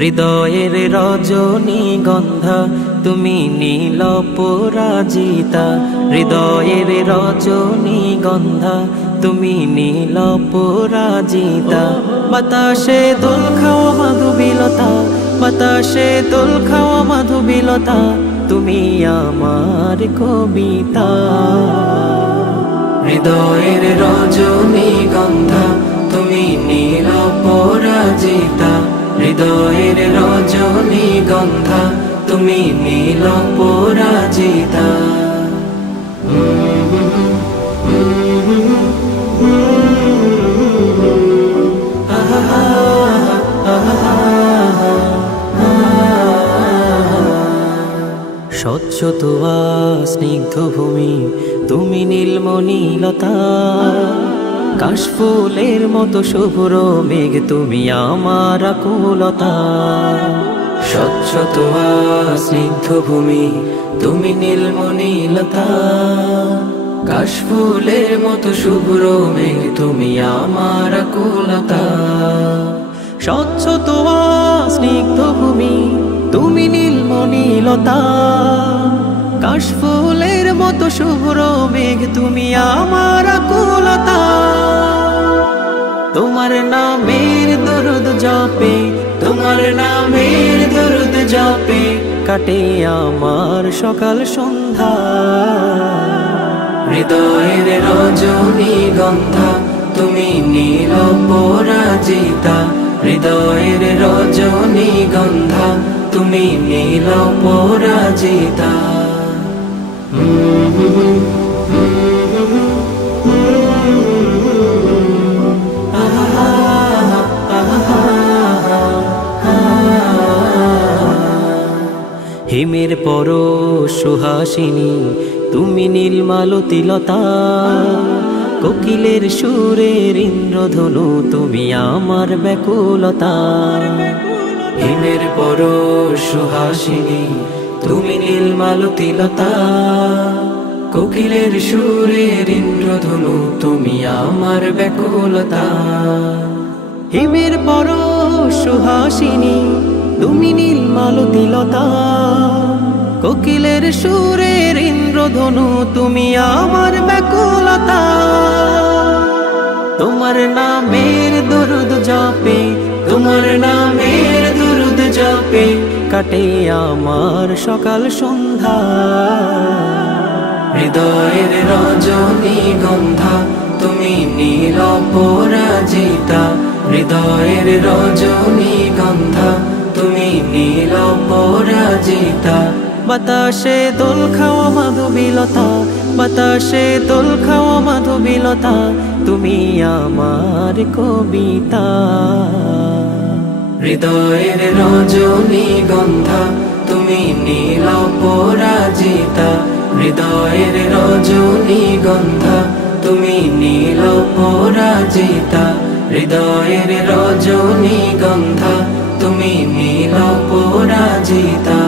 হৃদয়ের রজনীগন্ধা তুমি নীল পরাজিতা, হৃদয়ের রজনীগন্ধা তুমি নীল পরাজিতা। বাতাসে দোল খাওয়া মাধুবিলতা, বাতাসে দোল খাওয়া মাধুবিলতা, তুমি আমার কবিতা। হৃদয়ের রজনীগন্ধা তুমি নীল পরাজিতা, হৃদয়ের রজনীগন্ধা তুমি নীল পরাজিতা। স্বচ্ছ তোয়া স্নিগ্ধ ভূমি তুমি নীলমণিলতা, কাশফুলের মতো শুভ্র মেঘ তুমি আমার আকুলতা। স্বচ্ছ তোয়া স্নিগ্ধ ভূমি তুমি নীলমণিলতা, কাশফুলের মতো শুভ্র মেঘ তুমি আমার আকুলতা। স্বচ্ছ তোয়া স্নিগ্ধ ভূমি তুমি নীলমণিলতা, কাশফুলের মতো শুভ্র মেঘ তুমি আমার আকুলতা। তোমার নামের দরুদ জপে, তোমার নামের দরুদ জপে কাটে আমার সকাল সন্ধ্যা। হৃদয়ের রজনীগন্ধা তুমি নীল পরাজিতা, হৃদয়ের রজনীগন্ধা তুমি নীল পরাজিতা। হিমের পরশ সুহাসিনী তুমি নীলমালতিলতা, কোকিলের সুরের ইন্দ্রধনু তুমি আমার ব্যাকুলতা। হিমের পরশ সুহাসিনী তুমি নীলমালতিলতা, কোকিলের সুরের ইন্দ্রধনু তুমি আমার ব্যাকুলতা। হিমের পরশ সুহাসিনী তুমি নীলমালতিলতা, কোকিলের সুরের ইন্দ্রধনু তুমি আমার ব্যাকুলতা। তোমার নামের দরুদ জপে, তোমার নামের দরুদ জপে কাটে আমার সকাল সন্ধ্যা। হৃদয়ের রজনীগন্ধা তুমি নীল পরাজিতা, হৃদয়ের রজনীগন্ধা তুমি নীল পরাজিতা। বাতাসে দোল খাওয়া মাধুবিলতা, বাতাসে দোল খাওয়া মাধুবিলতা, তুমি আমার কবিতা। হৃদয়ের রজনীগন্ধা তুমি নীল পরাজিতা, হৃদয়ের রজনীগন্ধা তুমি নীল পরাজিতা, হৃদয়ের রজনীগন্ধা তুমি নীল পরাজিতা।